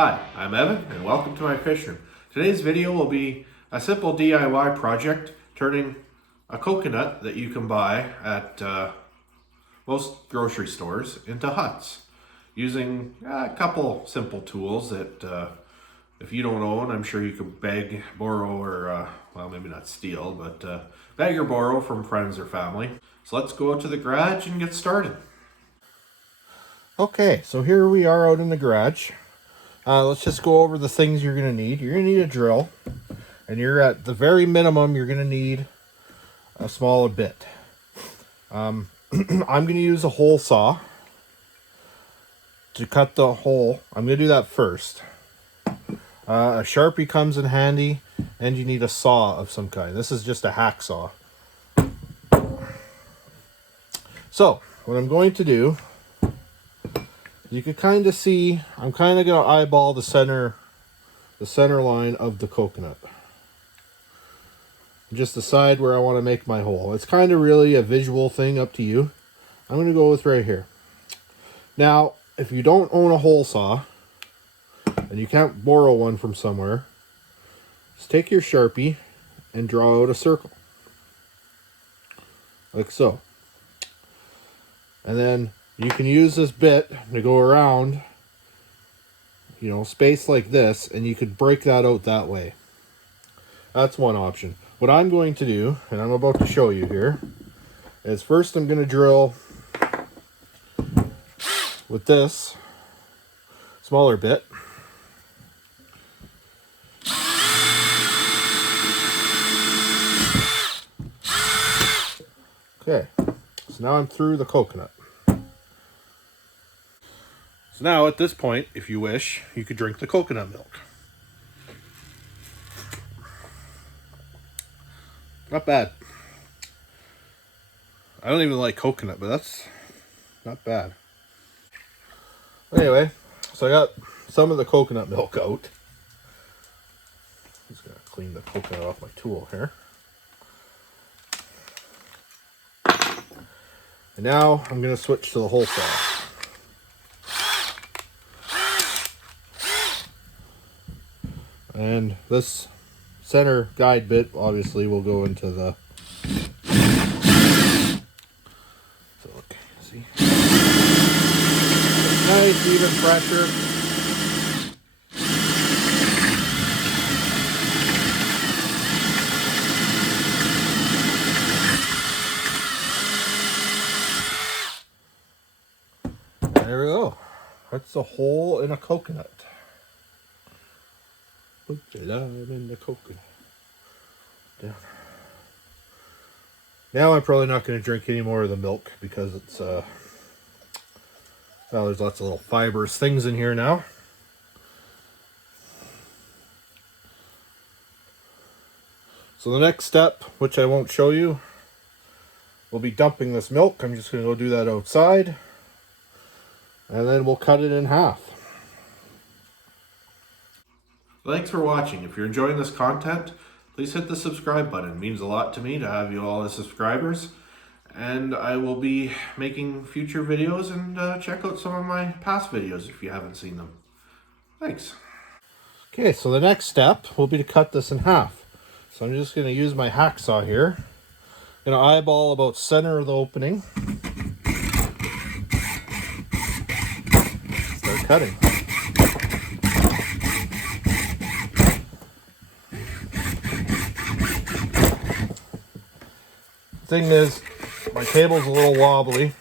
Hi, I'm Evan and welcome to my fish room. Today's video will be a simple DIY project turning a coconut that you can buy at most grocery stores into huts using a couple simple tools that if you don't own, I'm sure you can beg, borrow, or well, maybe not steal, but beg or borrow from friends or family. So let's go out to the garage and get started. Okay, so here we are out in the garage. Let's just go over the things you're going to need. You're going to need a drill, and you're at the very minimum, you're going to need a smaller bit. I'm going to use a hole saw to cut the hole. I'm going to do that first. A Sharpie comes in handy, and you need a saw of some kind. This is just a hacksaw. So, what I'm going to do, you can kind of see, I'm kind of going to eyeball the center line of the coconut. Just decide where I want to make my hole. It's kind of really a visual thing, up to you. I'm going to go with right here. Now, if you don't own a hole saw, and you can't borrow one from somewhere, just take your Sharpie and draw out a circle. Like so. And then you can use this bit to go around, you know, space like this, and you could break that out that way. That's one option. What I'm going to do, and I'm about to show you here, is first I'm going to drill with this smaller bit. Okay, so now I'm through the coconut. So now at this point, if you wish, you could drink the coconut milk. Not bad. I don't even like coconut, but that's not bad. Anyway, so I got some of the coconut milk out. I'm just going to clean the coconut off my tool here. And now I'm going to switch to the hole saw. And this center guide bit obviously will go into the... So look, see? Nice even pressure. There we go. That's a hole in a coconut. Put your lime in the coconut. Down. Now I'm probably not going to drink any more of the milk because it's well, there's lots of little fibrous things in here now. So the next step, which I won't show you, will be dumping this milk. I'm just going to go do that outside. And then we'll cut it in half. Thanks for watching. If you're enjoying this content, please hit the subscribe button. It means a lot to me to have you all as subscribers. And I will be making future videos, and check out some of my past videos if you haven't seen them. Thanks. Okay, so the next step will be to cut this in half. So I'm just going to use my hacksaw here. I'm going to eyeball about center of the opening. Start cutting. Thing is, my table's a little wobbly,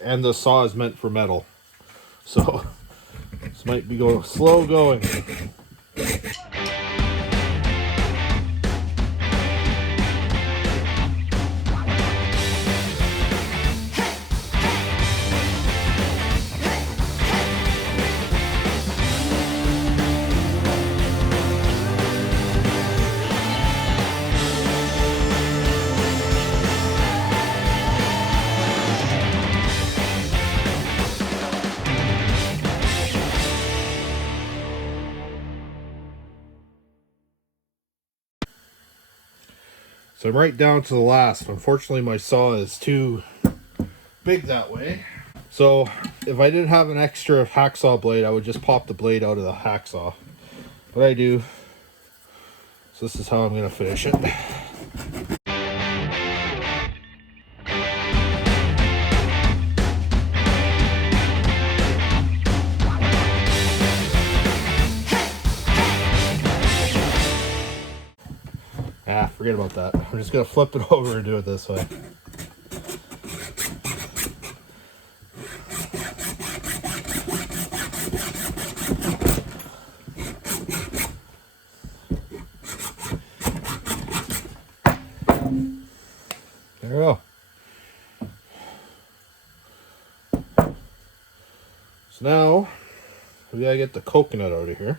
and the saw is meant for metal, so this might be slow going. So I'm right down to the last. Unfortunately, my saw is too big that way. So if I didn't have an extra hacksaw blade, I would just pop the blade out of the hacksaw. But I do. So this is how I'm going to finish it. Ah, forget about that. I'm just going to flip it over and do it this way. There we go. So now we gotta get the coconut out of here.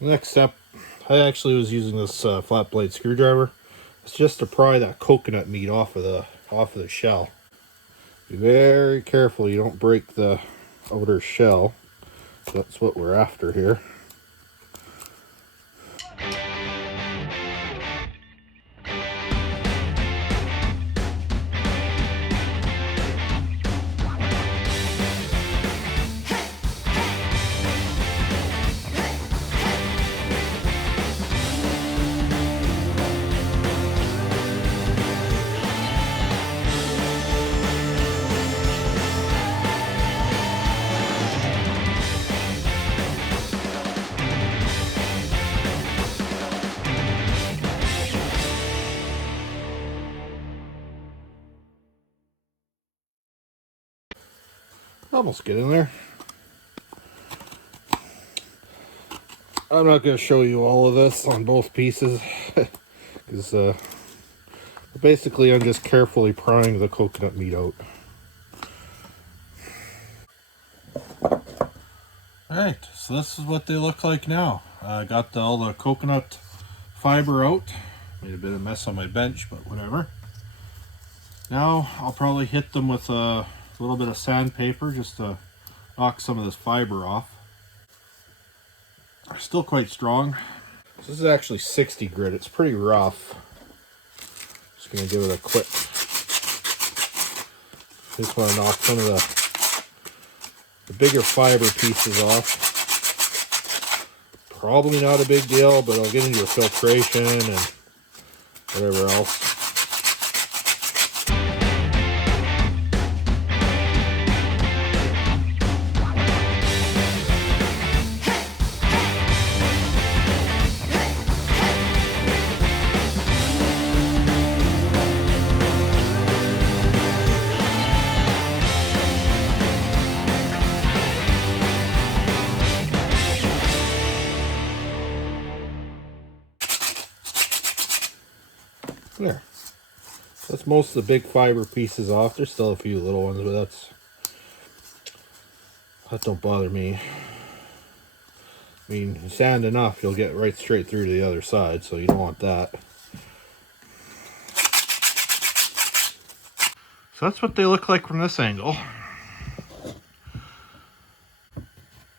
Next step, I actually was using this flat blade screwdriver. It's just to pry that coconut meat off of the shell. Be very careful you don't break the outer shell. That's what we're after here. Almost get in there. I'm not going to show you all of this on both pieces because basically I'm just carefully prying the coconut meat out. Alright, so this is what they look like now. I got all the coconut fiber out. Made a bit of a mess on my bench, but whatever. Now I'll probably hit them with a little bit of sandpaper just to knock some of this fiber off. They're still quite strong. This is actually 60 grit. It's pretty rough. Just gonna give it a quick. Just want to knock some of the bigger fiber pieces off. Probably not a big deal, but I'll get into your filtration and whatever else. There. That's most of the big fiber pieces off. There's still a few little ones, but that don't bother me. I mean, you sand enough, you'll get right straight through to the other side, so you don't want that. So that's what they look like from this angle.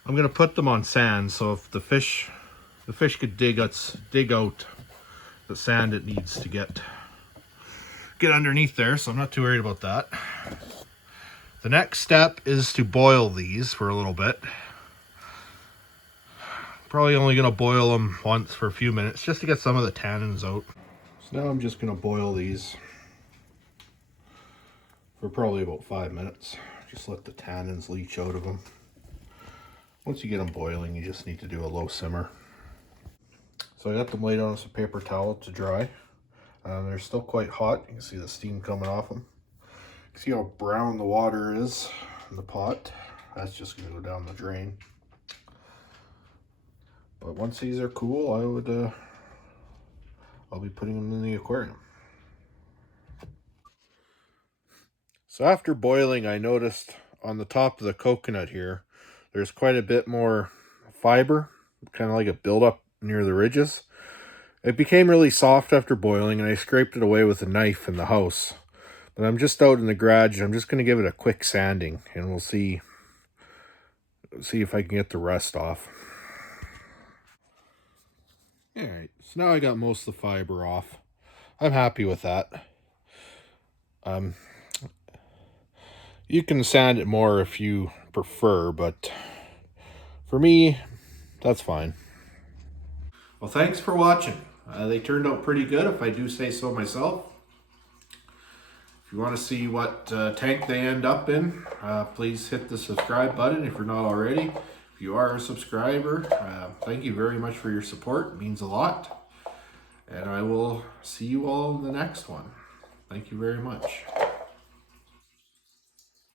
I'm gonna put them on sand, so if the fish could dig out the sand it needs to get underneath there, so I'm not too worried about that. The next step is to boil these for a little bit. Probably only gonna boil them once for a few minutes just to get some of the tannins out. So now I'm just gonna boil these for probably about 5 minutes. Just let the tannins leach out of them. Once you get them boiling, you just need to do a low simmer. So I got them laid on some paper towel to dry. They're still quite hot. You can see the steam coming off them. You can see how brown the water is in the pot. That's just going to go down the drain. But once these are cool, I'll be putting them in the aquarium. So after boiling, I noticed on the top of the coconut here, there's quite a bit more fiber, kind of like a buildup near the ridges. It became really soft after boiling, and I scraped it away with a knife in the house. But I'm just out in the garage. I'm just going to give it a quick sanding, and we'll see if I can get the rust off. All right, so now I got most of the fiber off. I'm happy with that. Um, you can sand it more if you prefer, but for me, that's fine. Well, thanks for watching. They turned out pretty good, if I do say so myself. If you want to see what tank they end up in, please hit the subscribe button if you're not already. If you are a subscriber, thank you very much for your support. It means a lot. And I will see you all in the next one. Thank you very much.